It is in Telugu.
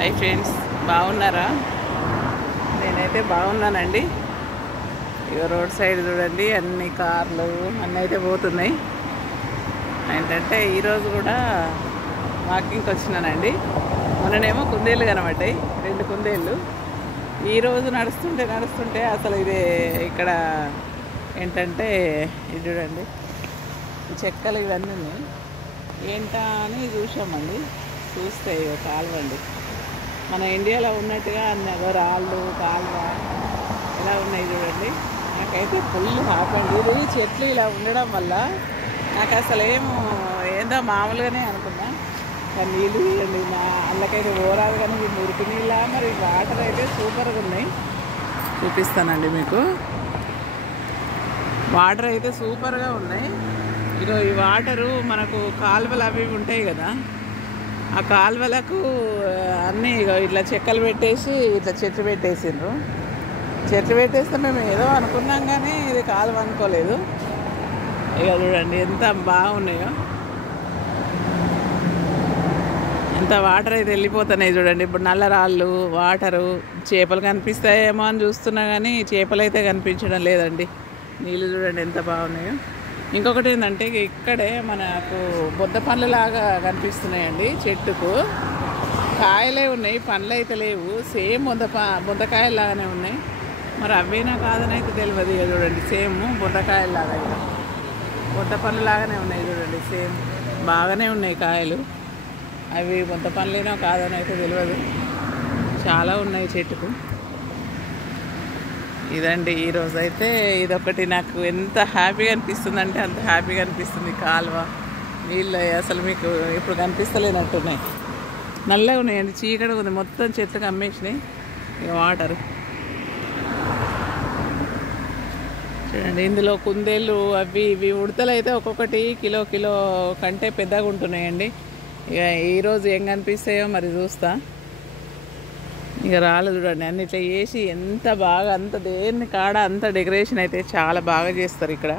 హాయ్ ఫ్రెండ్స్, బాగున్నారా? నేనైతే బాగున్నానండి. ఇక రోడ్ సైడ్ చూడండి, అన్ని కార్లు అన్నీ అయితే పోతున్నాయి. ఏంటంటే ఈరోజు కూడా వాకింగ్కి వచ్చినానండి. మొన్ననేమో కుందేళ్ళు కనబడ్డాయి, 2 కుందేళ్ళు. ఈరోజు నడుస్తుంటే అసలు ఇది ఇక్కడ ఏంటంటే ఇది చూడండి, చెక్కలు ఇవన్నీ ఉన్నాయి. ఏంటా అని చూసామండి. చూస్తే కాలువండి మన ఇండియాలో ఉన్నట్టుగా అన్ని రాళ్ళు కాలువ ఇలా ఉన్నాయి చూడండి. నాకైతే ఫుల్ హ్యాపీ. ఇది చెట్లు ఇలా ఉండడం వల్ల నాకు అసలు ఏందో మామూలుగానే అనుకున్నా. కానీ నీళ్ళు తీయండి, నా అందుకైతే ఓరాదు. కానీ ఇది మురికి నీళ్ళ, మరి వాటర్ అయితే సూపర్గా ఉన్నాయి. చూపిస్తానండి మీకు. వాటర్ అయితే సూపర్గా ఉన్నాయి. ఇగో ఈ వాటరు మనకు కాలువలు అవి ఉంటాయి కదా, ఆ కాలువలకు అన్నీ ఇక ఇట్లా చెక్కలు పెట్టేసి ఇట్లా చెట్లు పెట్టేసిండ్రు. చెట్లు పెట్టేస్తే మేము ఏదో అనుకున్నాం, కానీ ఇది కాలువ అనుకోలేదు. ఇక చూడండి ఎంత బాగున్నాయో, ఎంత వాటర్ అయితే వెళ్ళిపోతున్నాయి చూడండి. ఇప్పుడు నల్ల రాళ్ళు వాటరు, చేపలు కనిపిస్తాయేమో అని చూస్తున్నా, కానీ చేపలు అయితే కనిపించడం లేదండి. నీళ్ళు చూడండి ఎంత బాగున్నాయో. ఇంకొకటి ఏంటంటే ఇక్కడే మనకు బొద్ద పండ్లలాగా కనిపిస్తున్నాయండి. చెట్టుకు కాయలే ఉన్నాయి, పండ్లు అయితే లేవు. సేమ్ బొద్దకాయలాగానే ఉన్నాయి. మరి అవేనా కాదని అయితే తెలియదు. ఇక చూడండి, సేమ్ బొద్దకాయలాగా, ఇక బొద్ద పండ్లలాగానే ఉన్నాయి చూడండి. సేమ్ బాగానే ఉన్నాయి కాయలు. అవి బొద్ద పండ్లేనో కాదని అయితే తెలియదు. చాలా ఉన్నాయి చెట్టుకు. ఇదండి ఈరోజు అయితే ఇదొకటి నాకు ఎంత హ్యాపీగా అనిపిస్తుందంటే అంత హ్యాపీగా అనిపిస్తుంది. కాలువ నీళ్ళు అసలు మీకు ఇప్పుడు కనిపిస్తలేనట్టున్నాయి, నల్లగా ఉన్నాయండి, చీకటిగా ఉంది. మొత్తం చెట్లకు అమ్మేసినాయి. ఇక వాటర్ చూడండి. ఇందులో కుందేళ్ళు అవి ఇవి ఉడతలు అయితే ఒక్కొక్కటి కిలో కంటే పెద్దగా ఉంటున్నాయండి. ఇక ఈరోజు ఏం కనిపిస్తాయో మరి చూస్తా. ఇక రాళ్ళు చూడండి అన్ని ఇట్లా చేసి ఎంత బాగా, అంత దేన్ని కాడ అంత డెకరేషన్ అయితే చాలా బాగా చేస్తారు ఇక్కడ.